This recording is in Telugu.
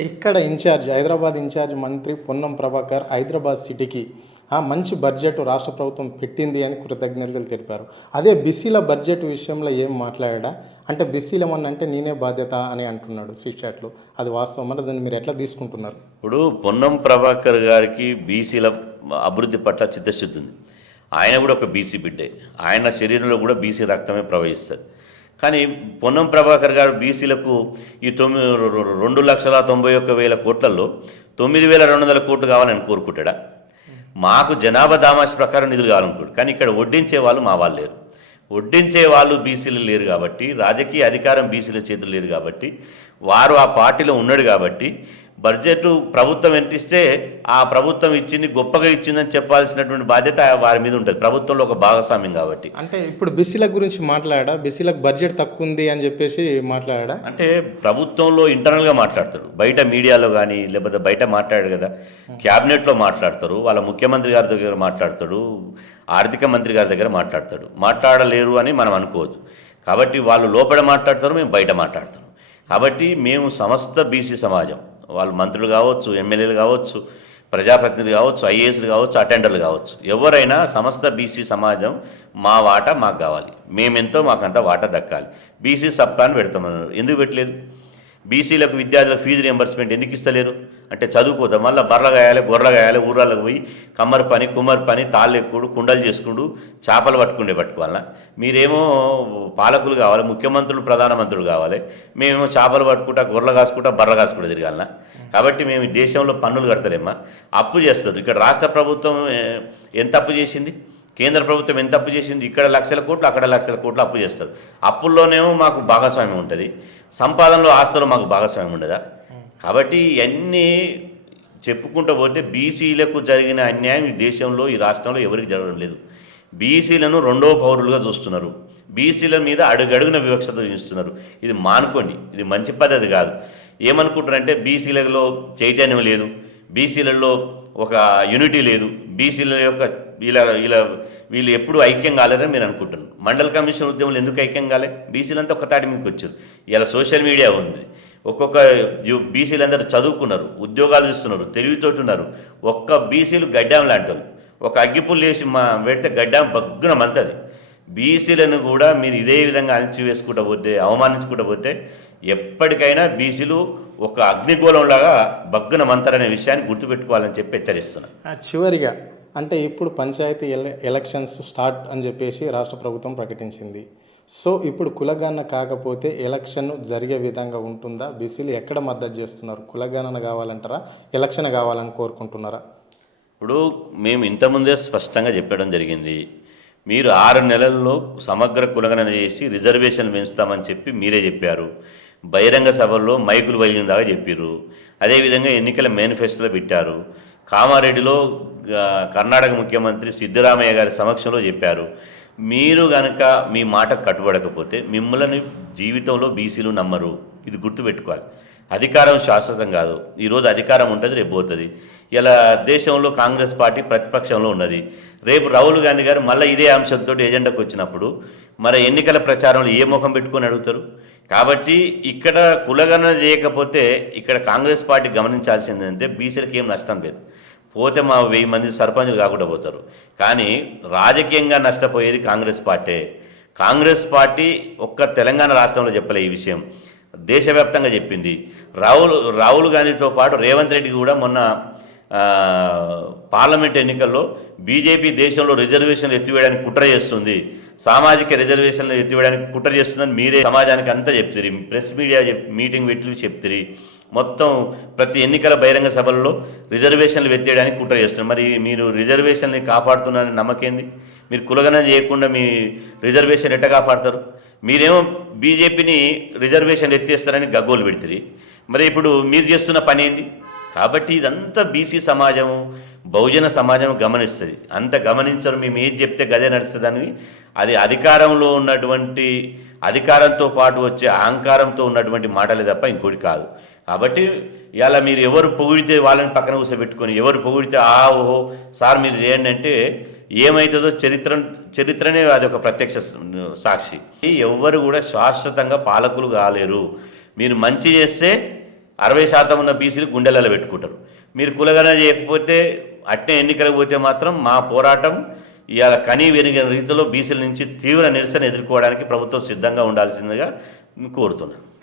ఇక్కడ ఇన్ఛార్జ్ హైదరాబాద్ ఇన్ఛార్జ్ మంత్రి పొన్నం ప్రభాకర్ హైదరాబాద్ సిటీకి మంచి బడ్జెట్ రాష్ట్ర ప్రభుత్వం పెట్టింది అని కృతజ్ఞతలు తెలిపారు. అదే బీసీల బడ్జెట్ విషయంలో ఏం మాట్లాడా అంటే బీసీలు ఏమన్నా అంటే నేనే బాధ్యత అని అంటున్నాడు సిట్చాట్లో. అది వాస్తవం అంటే దాన్ని మీరు ఎట్లా తీసుకుంటున్నారు? ఇప్పుడు పొన్నం ప్రభాకర్ గారికి బీసీల అభివృద్ధి పట్ల చిత్తశుద్ధి ఉంది. ఆయన కూడా ఒక బీసీ బిడ్డే. ఆయన శరీరంలో కూడా బీసీ రక్తమే ప్రవహిస్తుంది. కానీ పొన్నం ప్రభాకర్ గారు బీసీలకు ఈ 2,91,000 కోట్లలో 9,200 కోట్లు కావాలని కోరుకుంటాడా? మాకు జనాభా దామాష ప్రకారం నిధులు కావాలనుకోడు. కానీ ఇక్కడ వడ్డించే వాళ్ళు మా వాళ్ళు లేరు. వడ్డించే వాళ్ళు బీసీలు లేరు కాబట్టి, రాజకీయ అధికారం బీసీల చేతులు లేదు కాబట్టి, వారు ఆ పార్టీలో ఉన్నాడు కాబట్టి బడ్జెట్ ప్రభుత్వం ఎంతిస్తే ఆ ప్రభుత్వం ఇచ్చింది గొప్పగా ఇచ్చిందని చెప్పాల్సినటువంటి బాధ్యత వారి మీద ఉంటుంది. ప్రభుత్వంలో ఒక భాగస్వామ్యం కాబట్టి. అంటే ఇప్పుడు బీసీల గురించి మాట్లాడా, బీసీలకు బడ్జెట్ తక్కువ ఉంది అని చెప్పేసి మాట్లాడా. అంటే ప్రభుత్వంలో ఇంటర్నల్గా మాట్లాడతాడు, బయట మీడియాలో కానీ లేకపోతే బయట మాట్లాడాడు కదా, క్యాబినెట్లో మాట్లాడతారు, వాళ్ళ ముఖ్యమంత్రి గారి దగ్గర మాట్లాడతాడు, ఆర్థిక మంత్రి గారి దగ్గర మాట్లాడతాడు. మాట్లాడలేరు అని మనం అనుకోవద్దు. కాబట్టి వాళ్ళు లోపల మాట్లాడతారు, మేము బయట మాట్లాడతాం. కాబట్టి మేము సమస్త బీసీ సమాజం, వాళ్ళు మంత్రులు కావచ్చు, ఎమ్మెల్యేలు కావచ్చు, ప్రజాప్రతినిధులు కావచ్చు, ఐఏఎస్లు కావచ్చు, అటెండర్లు కావచ్చు, ఎవరైనా సమస్త బీసీ సమాజం మా వాటా మాకు కావాలి, మేమెంతో మాకంతా వాటా దక్కాలి. బీసీ సబ్ ప్లాన్ పెడతామన్నారు. ఎందుకు పెట్టలేదు? బీసీలకు విద్యార్థులకు ఫీజు రియంబర్స్మెంట్ ఎందుకు ఇస్తలేరు అంటే చదువుకోతాం, మళ్ళీ బర్రెలు గాయాలి, గొర్రెలు గాయాలి, ఊర్రాలకు పోయి కమ్మరి పని, కుమ్మరి పని, తాళ్ళు ఎక్కుడు, కుండలు చేసుకుంటూ చేపలు పట్టుకోవాలన్నా. మీరేమో పాలకులు కావాలి, ముఖ్యమంత్రులు ప్రధానమంత్రులు కావాలి, మేమేమో చేపలు పట్టుకుంటా, గొర్రెలు కాసుకుంటా, బర్రెలు కాసుకుంటా తిరగాలన్నా. కాబట్టి మేము దేశంలో పన్నులు కడతలేమ్మా, అప్పు చేస్తారు. ఇక్కడ రాష్ట్ర ప్రభుత్వం ఎంత అప్పు చేసింది, కేంద్ర ప్రభుత్వం ఎంత అప్పు చేసింది? ఇక్కడ లక్షల కోట్లు, అక్కడ లక్షల కోట్లు అప్పు చేస్తారు. అప్పుల్లోనేమో మాకు భాగస్వామ్యం ఉంటుంది, సంపాదనలో ఆస్తులు మాకు భాగస్వామ్యం ఉండదా? కాబట్టి ఇవన్నీ చెప్పుకుంటూ పోతే బీసీలకు జరిగిన అన్యాయం ఈ దేశంలో, ఈ రాష్ట్రంలో ఎవరికి జరగడం లేదు. బీసీలను రెండవ పౌరులుగా చూస్తున్నారు. బీసీల మీద అడుగడుగున వివక్షత చూస్తున్నారు. ఇది మానుకోండి, ఇది మంచి పద్ధతి కాదు. ఏమనుకుంటారంటే బీసీలలో చైతన్యం లేదు, బీసీలలో ఒక యూనిటీ లేదు, బీసీల యొక్క వీళ్ళు ఎప్పుడు ఐక్యం కాలేరని మీరు అనుకుంటున్నారు. మండల కమిషన్ ఉద్యమంలో ఎందుకు ఐక్యం కాలే? బీసీలంతా ఒక తాటి మీదకి వచ్చారు. ఇలా సోషల్ మీడియా ఉంది, ఒక్కొక్క బీసీలందరూ చదువుకున్నారు, ఉద్యోగాలు ఇస్తున్నారు, తెలివితోటి ఉన్నారు. ఒక్క బీసీలు గడ్డాం లాంటి వాళ్ళు, ఒక అగ్గిపుల్లు వేసి పెడితే గడ్డాం బగ్గున మంతది. బీసీలను కూడా మీరు ఇదే విధంగా అణిచివేసుకుంటూ పోతే, అవమానించుకుంటూ పోతే ఎప్పటికైనా బీసీలు ఒక అగ్నిగోళంలాగా బగ్గున మంతారనే విషయాన్ని గుర్తుపెట్టుకోవాలని చెప్పి హెచ్చరిస్తున్నాను. చివరిగా అంటే ఇప్పుడు పంచాయతీ ఎలక్షన్స్ స్టార్ట్ అని చెప్పేసి రాష్ట్ర ప్రభుత్వం ప్రకటించింది. సో ఇప్పుడు కులగణన కాకపోతే ఎలక్షన్ జరిగే విధంగా ఉంటుందా? బీసీలు ఎక్కడ మద్దతు చేస్తున్నారు? కులగణన కావాలంటారా, ఎలక్షన్ కావాలని కోరుకుంటున్నారా? ఇప్పుడు మేము ఇంతకుముందే స్పష్టంగా చెప్పడం జరిగింది. మీరు 6 నెలల్లో సమగ్ర కులగణన చేసి రిజర్వేషన్లు పెంచుతామని చెప్పి మీరే చెప్పారు. బహిరంగ సభల్లో మైకులు వలిగిన దాకా చెప్పారు. అదేవిధంగా ఎన్నికల మేనిఫెస్టోలో పెట్టారు. కామారెడ్డిలో కర్ణాటక ముఖ్యమంత్రి సిద్ధరామయ్య గారి సమక్షంలో చెప్పారు. మీరు కనుక మీ మాటకు కట్టుబడకపోతే మిమ్మల్ని జీవితంలో బీసీలు నమ్మరు. ఇది గుర్తుపెట్టుకోవాలి. అధికారం శాశ్వతం కాదు. ఈరోజు అధికారం ఉంటుంది, రేపు పోతుంది. ఇలా దేశంలో కాంగ్రెస్ పార్టీ ప్రతిపక్షంలో ఉన్నది. రేపు రాహుల్ గాంధీ గారు మళ్ళీ ఇదే అంశంతో ఎజెండాకు వచ్చినప్పుడు మరి ఎన్నికల ప్రచారంలో ఏ ముఖం పెట్టుకొని అడుగుతారు? కాబట్టి ఇక్కడ కులగణన చేయకపోతే ఇక్కడ కాంగ్రెస్ పార్టీ గమనించాల్సింది అంటే బీసీలకు ఏం నష్టం లేదు. పోతే మా 1000 మంది సర్పంచులు కాకుండా పోతారు. కానీ రాజకీయంగా నష్టపోయేది కాంగ్రెస్ పార్టీ. కాంగ్రెస్ పార్టీ ఒక్క తెలంగాణ రాష్ట్రంలో చెప్పలే, ఈ విషయం దేశవ్యాప్తంగా చెప్పింది. రాహుల్ గాంధీతో పాటు రేవంత్ రెడ్డి కూడా మొన్న పార్లమెంట్ ఎన్నికల్లో బీజేపీ దేశంలో రిజర్వేషన్లు ఎత్తివేయడానికి కుట్ర చేస్తుంది, సామాజిక రిజర్వేషన్లు ఎత్తివేయడానికి కుట్ర చేస్తుందని మీరే సమాజానికి అంతా చెప్తారు. ప్రెస్ మీడియా మీటింగ్ పెట్టి చెప్తారు. మొత్తం ప్రతి ఎన్నికల బహిరంగ సభల్లో రిజర్వేషన్లు ఎత్తేయడానికి కుట్ర చేస్తున్నారు. మరి మీరు రిజర్వేషన్ని కాపాడుతున్నారని నమ్మకేంది? మీరు కులగణన చేయకుండా మీ రిజర్వేషన్ ఎట్ట కాపాడతారు? మీరేమో బీజేపీని రిజర్వేషన్లు ఎత్తేస్తారని గగ్గోలు పెడతారు. మరి ఇప్పుడు మీరు చేస్తున్న పని ఏంది? కాబట్టి ఇదంతా బీసీ సమాజము, బహుజన సమాజం గమనిస్తుంది. అంత గమనించరు. మేము ఏది చెప్తే గదే నడుస్తుందని. అది అధికారంలో ఉన్నటువంటి, అధికారంతో పాటు వచ్చే అహంకారంతో ఉన్నటువంటి మాటలే తప్ప ఇంకోటి కాదు. కాబట్టి ఇలా మీరు ఎవరు పొగిడితే వాళ్ళని పక్కన కూర్చోబెట్టుకొని, ఎవరు పొగిడితే ఓహో సార్ మీరు చేయండి అంటే ఏమవుతుందో చరిత్రనే అది ఒక ప్రత్యక్ష సాక్షి. ఎవ్వరు కూడా శాశ్వతంగా పాలకులు కాలేరు. మీరు మంచి చేస్తే 60% ఉన్న బీసీలు గుండెలలో పెట్టుకుంటారు. మీరు కులగణన చేయకపోతే అట్నే ఎన్నికలకు పోతే మాత్రం మా పోరాటం ఇవాళ కనీ వెరిగిన రీతిలో బీసీల నుంచి తీవ్ర నిరసన ఎదుర్కోవడానికి ప్రభుత్వం సిద్ధంగా ఉండాల్సిందిగా కోరుతున్నాను.